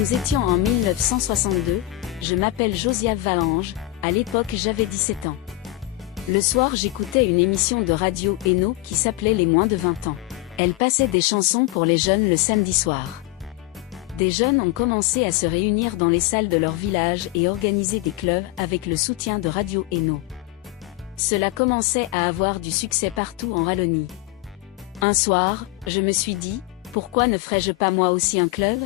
Nous étions en 1962, je m'appelle Josiane Valange, à l'époque j'avais 17 ans. Le soir j'écoutais une émission de radio Eno qui s'appelait Les moins de 20 ans. Elle passait des chansons pour les jeunes le samedi soir. Des jeunes ont commencé à se réunir dans les salles de leur village et organiser des clubs avec le soutien de Radio Eno. Cela commençait à avoir du succès partout en Wallonie. Un soir, je me suis dit, pourquoi ne ferais-je pas moi aussi un club ?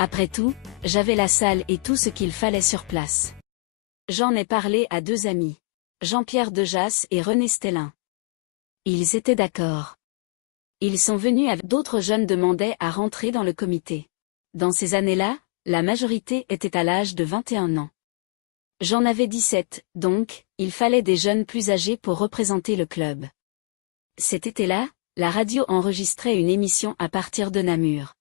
Après tout, j'avais la salle et tout ce qu'il fallait sur place. J'en ai parlé à deux amis, Jean-Pierre Dejas et René Stellin. Ils étaient d'accord. Ils sont venus avec d'autres jeunes demandaient à rentrer dans le comité. Dans ces années-là, la majorité était à l'âge de 21 ans. J'en avais 17, donc, il fallait des jeunes plus âgés pour représenter le club. Cet été-là, la radio enregistrait une émission à partir de Namur.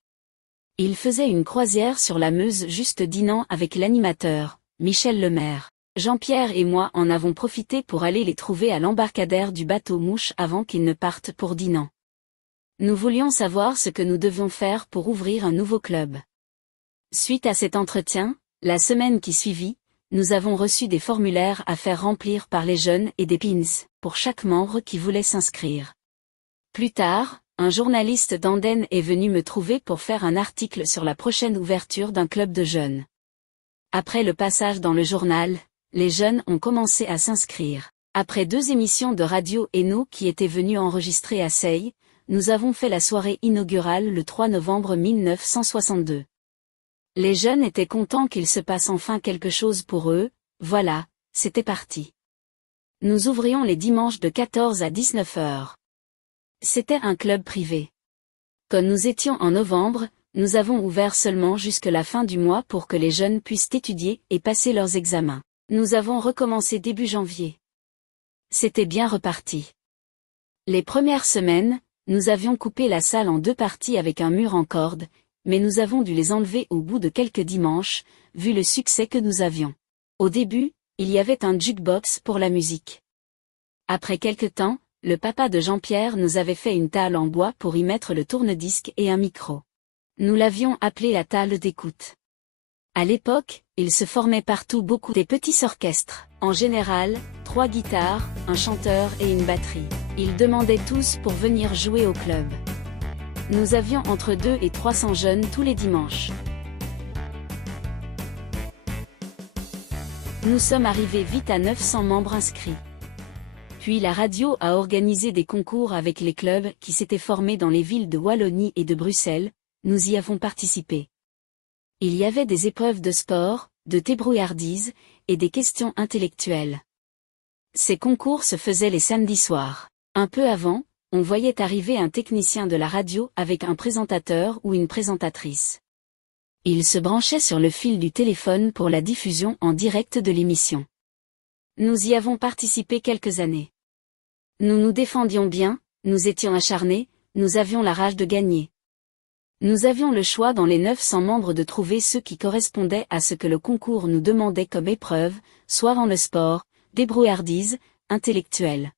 Il faisait une croisière sur la Meuse juste dînant avec l'animateur, Michel Lemaire. Jean-Pierre et moi en avons profité pour aller les trouver à l'embarcadère du bateau Mouche avant qu'ils ne partent pour Dinan. Nous voulions savoir ce que nous devions faire pour ouvrir un nouveau club. Suite à cet entretien, la semaine qui suivit, nous avons reçu des formulaires à faire remplir par les jeunes et des pins, pour chaque membre qui voulait s'inscrire. Plus tard, un journaliste d'Andenne est venu me trouver pour faire un article sur la prochaine ouverture d'un club de jeunes. Après le passage dans le journal, les jeunes ont commencé à s'inscrire. Après 2 émissions de radio Eno qui étaient venues enregistrer à Seille, nous avons fait la soirée inaugurale le 3 novembre 1962. Les jeunes étaient contents qu'il se passe enfin quelque chose pour eux, voilà, c'était parti. Nous ouvrions les dimanches de 14 à 19 heures. C'était un club privé. Comme nous étions en novembre, nous avons ouvert seulement jusque la fin du mois pour que les jeunes puissent étudier et passer leurs examens. Nous avons recommencé début janvier. C'était bien reparti. Les premières semaines, nous avions coupé la salle en 2 parties avec un mur en corde, mais nous avons dû les enlever au bout de quelques dimanches, vu le succès que nous avions. Au début, il y avait un jukebox pour la musique. Après quelque temps, le papa de Jean-Pierre nous avait fait une table en bois pour y mettre le tourne-disque et un micro. Nous l'avions appelée la table d'écoute. À l'époque, il se formait partout beaucoup des petits orchestres. En général, 3 guitares, un chanteur et une batterie. Ils demandaient tous pour venir jouer au club. Nous avions entre 200 et 300 jeunes tous les dimanches. Nous sommes arrivés vite à 900 membres inscrits. Puis la radio a organisé des concours avec les clubs qui s'étaient formés dans les villes de Wallonie et de Bruxelles, nous y avons participé. Il y avait des épreuves de sport, de débrouillardise, et des questions intellectuelles. Ces concours se faisaient les samedis soirs. Un peu avant, on voyait arriver un technicien de la radio avec un présentateur ou une présentatrice. Il se branchait sur le fil du téléphone pour la diffusion en direct de l'émission. Nous y avons participé quelques années. Nous nous défendions bien, nous étions acharnés, nous avions la rage de gagner. Nous avions le choix dans les 900 membres de trouver ceux qui correspondaient à ce que le concours nous demandait comme épreuve, soit dans le sport, débrouillardise, intellectuelle.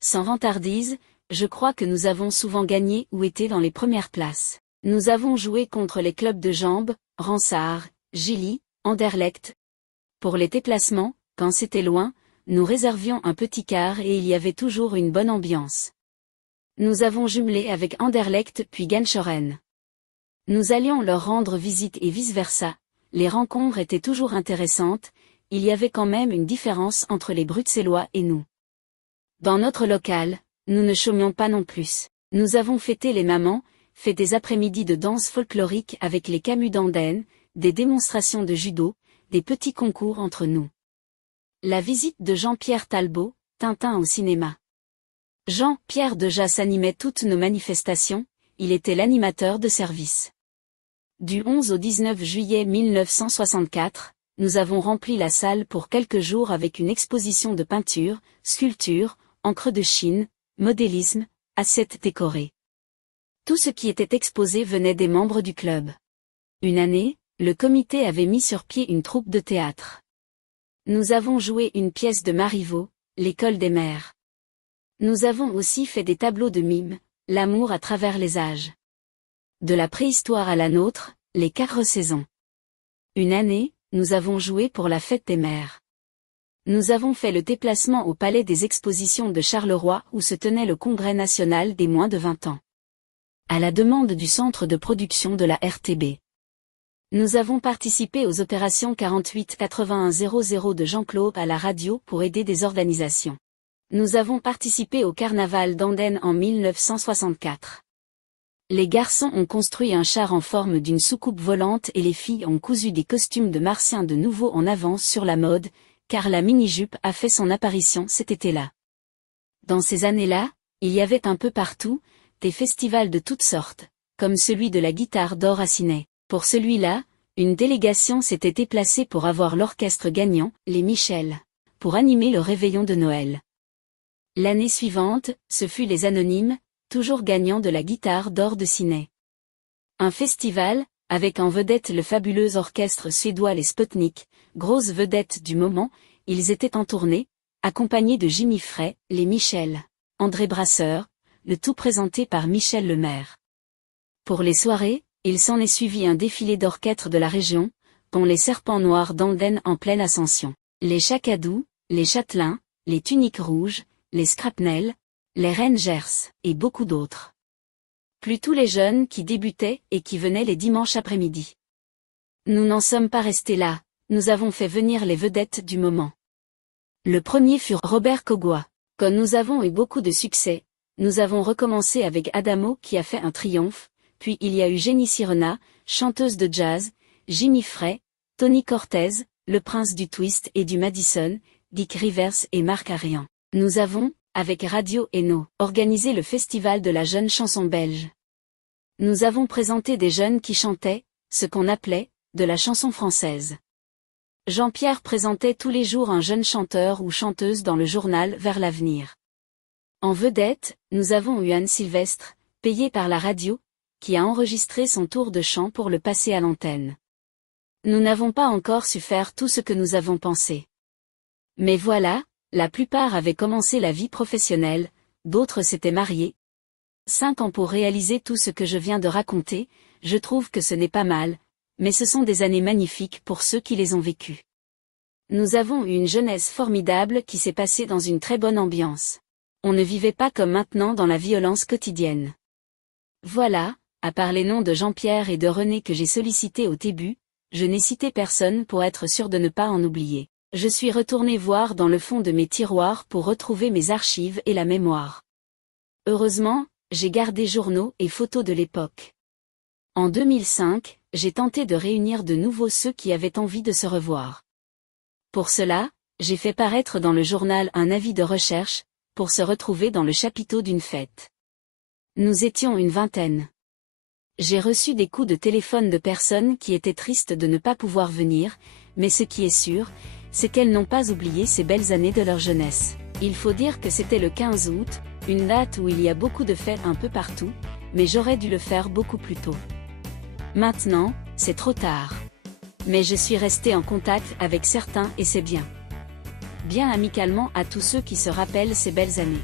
Sans vantardise, je crois que nous avons souvent gagné ou été dans les premières places. Nous avons joué contre les clubs de Jambes, Ransard, Gilly, Anderlecht. Pour les déplacements, quand c'était loin, nous réservions un petit car et il y avait toujours une bonne ambiance. Nous avons jumelé avec Anderlecht puis Ganchoren. Nous allions leur rendre visite et vice-versa, les rencontres étaient toujours intéressantes, il y avait quand même une différence entre les Bruxellois et nous. Dans notre local, nous ne chômions pas non plus. Nous avons fêté les mamans, fait des après-midi de danse folklorique avec les Camus d'Andenne, des démonstrations de judo, des petits concours entre nous. La visite de Jean-Pierre Talbot, Tintin au cinéma. Jean-Pierre Dejas animait toutes nos manifestations, il était l'animateur de service. Du 11 au 19 juillet 1964, nous avons rempli la salle pour quelques jours avec une exposition de peinture, sculpture, encre de Chine, modélisme, assiettes décorées. Tout ce qui était exposé venait des membres du club. Une année, le comité avait mis sur pied une troupe de théâtre. Nous avons joué une pièce de Marivaux, L'école des mères. Nous avons aussi fait des tableaux de mime, L'amour à travers les âges. De la préhistoire à la nôtre, les 4 saisons. Une année, nous avons joué pour la fête des mères. Nous avons fait le déplacement au Palais des Expositions de Charleroi où se tenait le Congrès national des moins de 20 ans. À la demande du centre de production de la RTB. Nous avons participé aux opérations 48-81-00 de Jean-Claude à la radio pour aider des organisations. Nous avons participé au carnaval d'Andenne en 1964. Les garçons ont construit un char en forme d'une soucoupe volante et les filles ont cousu des costumes de martiens de nouveau en avance sur la mode, car la mini-jupe a fait son apparition cet été-là. Dans ces années-là, il y avait un peu partout, des festivals de toutes sortes, comme celui de la guitare d'or à Ciney. Pour celui-là, une délégation s'était déplacée pour avoir l'orchestre gagnant, les Michel, pour animer le réveillon de Noël. L'année suivante, ce fut les Anonymes, toujours gagnants de la guitare d'or de Ciney. Un festival, avec en vedette le fabuleux orchestre suédois les Sputnik, grosse vedette du moment, ils étaient en tournée, accompagnés de Jimmy Frey, les Michel, André Brasseur, le tout présenté par Michel Lemaire. Pour les soirées, il s'en est suivi un défilé d'orchestres de la région, dont les Serpents Noirs d'Andenne en pleine ascension, les Chacadous, les Châtelains, les Tuniques Rouges, les Scrapnel, les Rangers, et beaucoup d'autres. Plus tous les jeunes qui débutaient et qui venaient les dimanches après-midi. Nous n'en sommes pas restés là, nous avons fait venir les vedettes du moment. Le premier fut Robert Cogua. Comme nous avons eu beaucoup de succès, nous avons recommencé avec Adamo qui a fait un triomphe, puis il y a eu Jenny Sirena, chanteuse de jazz, Jimmy Frey, Tony Cortez, le prince du twist et du Madison, Dick Rivers et Marc Arian. Nous avons, avec Radio Eno, organisé le festival de la jeune chanson belge. Nous avons présenté des jeunes qui chantaient, ce qu'on appelait, de la chanson française. Jean-Pierre présentait tous les jours un jeune chanteur ou chanteuse dans le journal Vers l'avenir. En vedette, nous avons eu Anne Sylvestre, payée par la radio, qui a enregistré son tour de chant pour le passer à l'antenne. Nous n'avons pas encore su faire tout ce que nous avons pensé. Mais voilà, la plupart avaient commencé la vie professionnelle, d'autres s'étaient mariés. 5 ans pour réaliser tout ce que je viens de raconter, je trouve que ce n'est pas mal, mais ce sont des années magnifiques pour ceux qui les ont vécues. Nous avons eu une jeunesse formidable qui s'est passée dans une très bonne ambiance. On ne vivait pas comme maintenant dans la violence quotidienne. Voilà, à part les noms de Jean-Pierre et de René que j'ai sollicités au début, je n'ai cité personne pour être sûr de ne pas en oublier. Je suis retourné voir dans le fond de mes tiroirs pour retrouver mes archives et la mémoire. Heureusement, j'ai gardé journaux et photos de l'époque. En 2005, j'ai tenté de réunir de nouveau ceux qui avaient envie de se revoir. Pour cela, j'ai fait paraître dans le journal un avis de recherche, pour se retrouver dans le chapiteau d'une fête. Nous étions une vingtaine. J'ai reçu des coups de téléphone de personnes qui étaient tristes de ne pas pouvoir venir, mais ce qui est sûr, c'est qu'elles n'ont pas oublié ces belles années de leur jeunesse. Il faut dire que c'était le 15 août, une date où il y a beaucoup de fêtes un peu partout, mais j'aurais dû le faire beaucoup plus tôt. Maintenant, c'est trop tard. Mais je suis resté en contact avec certains et c'est bien. Bien amicalement à tous ceux qui se rappellent ces belles années.